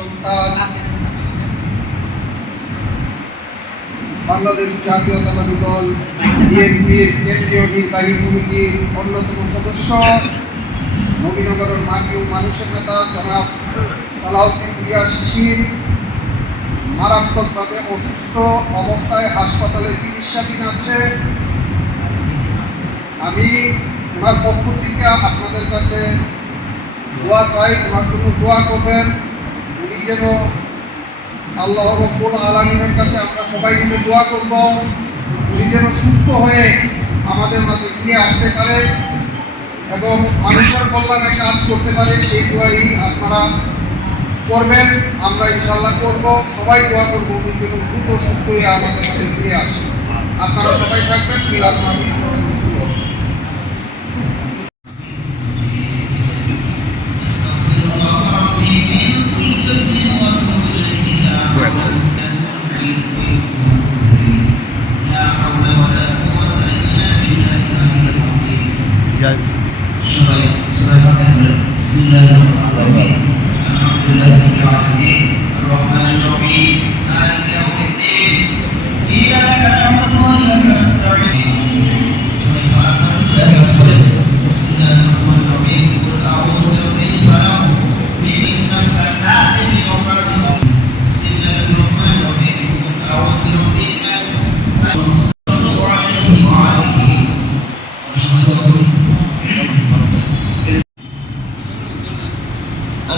সন্তান, বাংলাদেশ জাতীয়তাবাদী দল বিএনপির কেন্দ্রীয় নির্বাহী কমিটির অন্যতম সদস্য, নবীনগরের মাটি ও মানুষের নেতা জনাব সালাউদ্দিন ভূঁইয়া শিশির মারাত্মকভাবে অসুস্থ অবস্থায় হাসপাতালে চিকিৎসাধীন আছে। আমি ওনার পক্ষ থেকে আপনাদের কাছে দোয়া চাই, ওনার জন্য দোয়া করবেন। উনি যেন আল্লাহ রাব্বুল আলামিনের কাছে আমরা সবাই মিলে দোয়া করব, উনি যেন সুস্থ হয়ে আমাদের মাঝে ফিরে আসতে পারে এবং মানুষের কল্যাণে কাজ করতে পারে, সেই দোয়াই আপনারা করবেন। আমরা ইনশাআল্লাহ করব, সবাই দোয়া করবো উনি যেন দ্রুত সুস্থ হয়ে আমাদের মাঝে ফিরে আসে। আপনারা সবাই থাকবেন। মিলাদ মাহফিল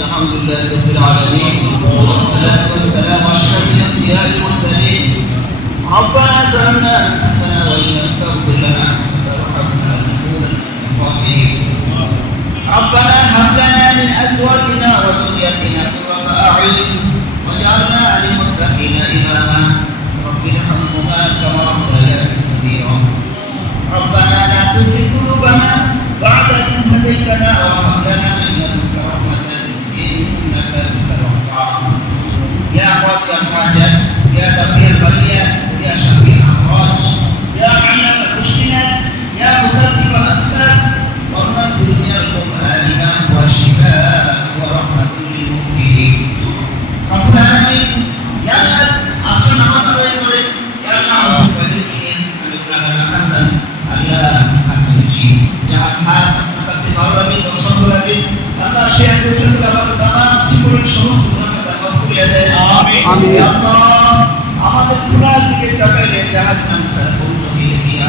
الحمد لله رب العالمين والصلاة والسلام على أشرف الأنبياء والمرسلين. ربنا ظلمنا أنفسنا وإن لم تغفر لنا وترحمنا لنكونن من الخاسرين. ربنا هب لنا من أزواجنا وذريتنا قرة أعين واجعلنا للمتقين إماما. رب ارحمهما كما ربياني صغيرا. ربنا لا تزغ قلوبنا بعد إذ هديتنا وهب لنا من لدنك رحمة إنك أنت الوهاب. يا قاسي الحاجات، يا دبير البلية، يا شفيع الأمراض، يا علام المشكلات، يا مسبب الأسباب، والنصر من القرآن ما هو الشفاء ورحمة للمؤمنين. رب العالمين يا الله أصلا نماز أداء করে يا الله أصلا দিন আমি গুনাহগার বান্দা আল্লাহ আপনি বুঝি যার হাত আপনার কাছে ভালো লাগে পছন্দ লাগে আল্লাহ সেই পর্যন্ত আমাদের তামাম জীবনের সমস্ত গুনাহ মাফ করে দেয়। আমিন। আল্লাহ আমাদের গুনাহ থেকে তাকালে জাহান্নাম সারপুর থেকে দিয়া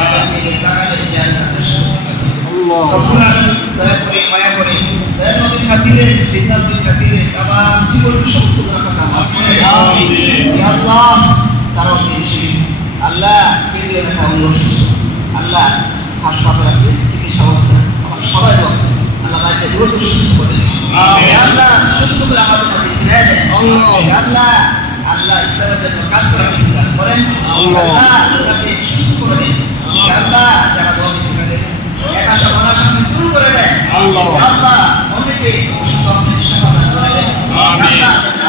আল্লাহ থেকে তাকালে জান্নাতের সাথে আল্লাহ রব্বুল আলামিন দয়া করে মায়া করে দয়া নবীর খাতিরে সিদ্ধান্তের খাতিরে তামাম জীবনের সমস্ত গুনাহ মাফ করে দেয়। আমিন। ইয়া আল্লাহ সারাউদ্দিন শিশির আল্লাহ কেঁদে না উনি অসুস্থ, আল্লাহ হাসপাতাল আছে, চিকিৎসা অবস্থা আমার সবাই লোক আল্লাহ তাকে দ্রুত সুস্থ করে দেন। আমিন। আল্লাহ সুস্থ করে আমাদের মধ্যে ফিরিয়ে দেন। আল্লাহ আল্লাহ ইসলামের জন্য কাজ করার চিন্তা করেন। আল্লাহ তাকে সুস্থ করে দেন। আল্লাহ যারা দোয়া শিখাতে একা সমস্যা দূর করে দেন। আল্লাহ অনেকে অসুস্থ আছে সমাধান করে দেন। আমিন।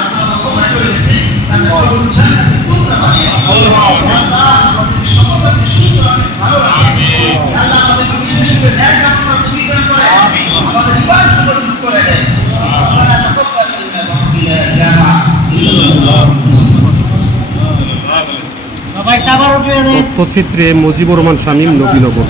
আল্লাহ কবর করে গেছে তাদের কবর জান্নাতে টুকরা বানিয়ে আল্লাহ আমাদের সকলকে সুস্থ রাখেন, ভালো রাখেন। আমিন। আল্লাহ আমাদের বিশেষ করে ন্যায় কাজ করার তৌফিক দান করেন। আমিন। আমাদের ইবাদত কবুল করে দেন। রব্বানা তাকাব্বাল মিন্না ওয়া লা ইলাহা ইল্লাল্লাহ। সবাই তাবার উঠে দেন। তথ্যচিত্রে মুজিবুর রহমান শামীম, নবীনগর।